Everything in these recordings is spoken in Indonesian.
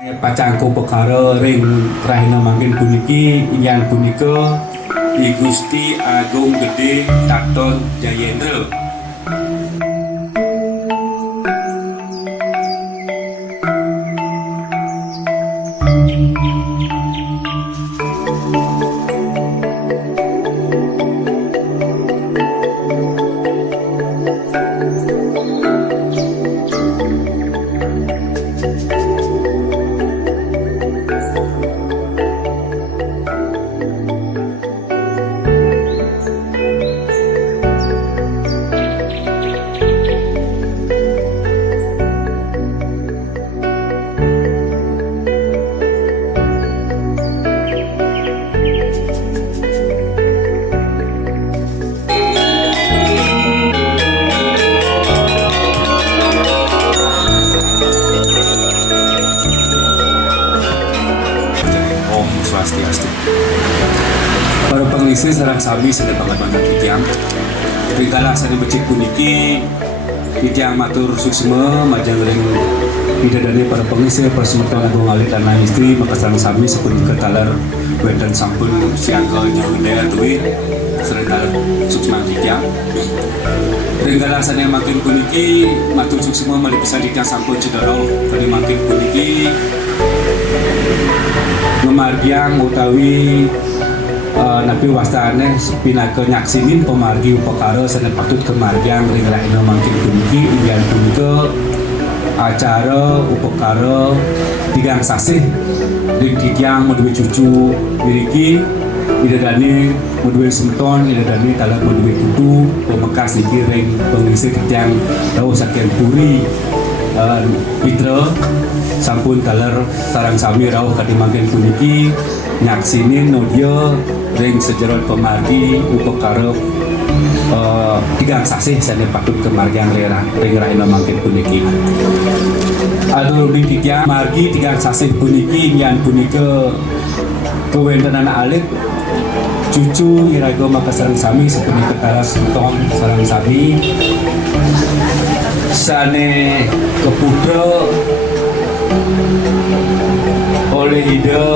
Pacangko perkara ring rahina mangkin puniki inyan punika I Gusti Agung Gede Taton Jayendra. Swastiastu. Para pengisi sarang sami sedaya banget titiang. Ringkala sane becik puniki titiang matur suksma majang ring bidadari para pengisi persemeton agung alit lan istri maka sarang sami sapunika talar wedan sampun siangga nyuwun duit sareng suksma titiang. Ringkala sane makin puniki matur suksma malih bisa titiang sampun cedera kali makin puniki memargiang utawi napi wastane pinaka nyaksinin pemargi upakara sane patut kemargiang ring rahina mangkin puniki inggih punika acara upakara tigang sasih ring titiang meduwe cucu miriki idadani meduwe semeton idadani talah meduwe putu pemekas iki ring pengisi titiang dawuh saking puri Pitra sampun taler sarang sami rawuh kadimangken puniki nyaksinin nodya ring sejerot pemargi upakara tigang sasih sane patut kemargiang ring rahina mangken puniki. Atur ing titiang margi tigang sasih puniki nyan punika kewenten anak alit cucu iraga maka sareng sami sepunika taras semeton sareng sami sane keputra oleh ide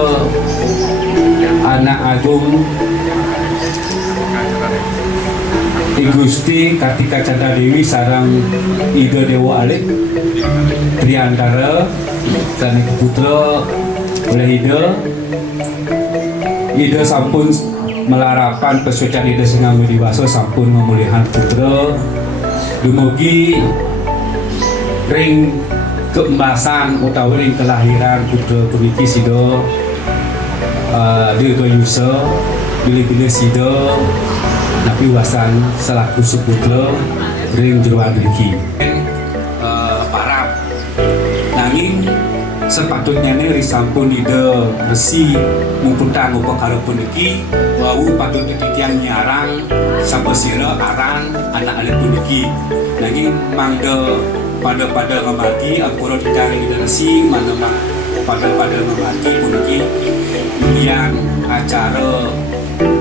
anak agung I Gusti Kartika Chandra Dewi sarang ide Dewa Alit Triantara sane keputra oleh ide sampun melarapan pesucan ide singgang widiwaso sampun memulihan putra dumugi ring keembasan utawi ring kelahiran putra puniki sida dirgayusa bilih-bilih sida napi wasan selaku suputra ring jeroan mriki parab nanging sepatutnya nih sampun ide resi mumputan upakara puniki wau patut titiang nyarang sapesira aran anak alit puniki nanging mangda pada ngemaki angkura didang ide resi mana pada ngemaki puniki yang acara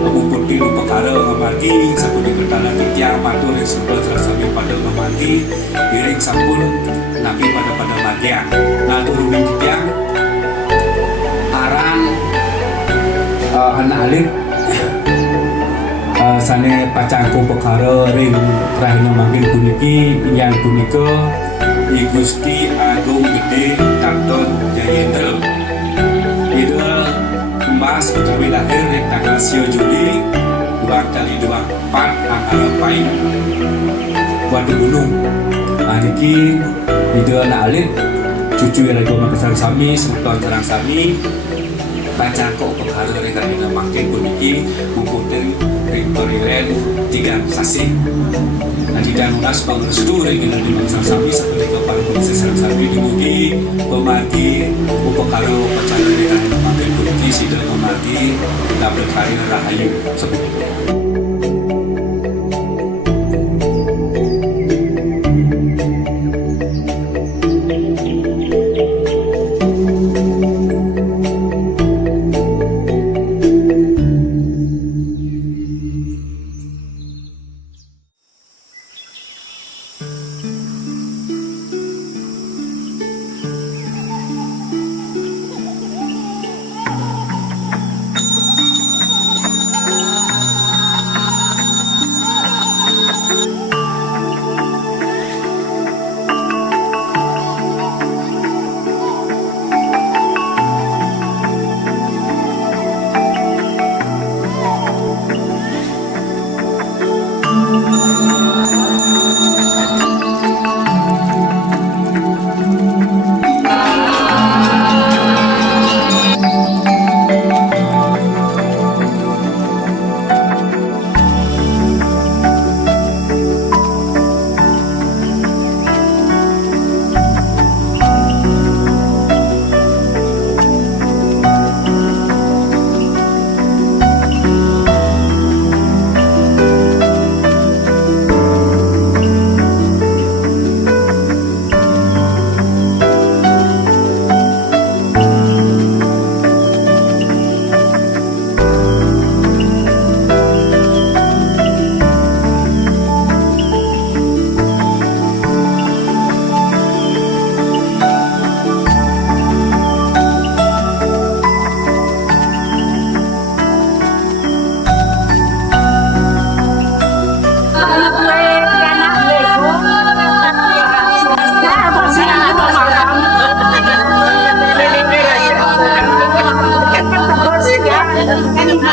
mumputi upakara ngemaki sapunika talah titiang matur ing sebab sami pada ngemaki iring sampun napi pada magiang ngatur ing titiang aran anak alit sane pacangko perkara ring rahina mangkin puniki yang punika I Gusti Agung Gede Taton Jayendra. Ida Mas utawi lahir ring tanggal 10 Juli 2024 angkara paing Waduh Gunung. Niki ide anak alit cucu iraga maka sareng sami semeton sareng sami pacangko perkara ring rahina mangkin puniki mumputing ring torilen tigang sasih adidang ulas pangrestu ring rahina sami sapunika para pengisi sareng sami dimugi pemargi upakara upacara ring rahina mangkin puniki sida pemargi dapat karir rahayu sepunika.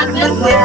banget gue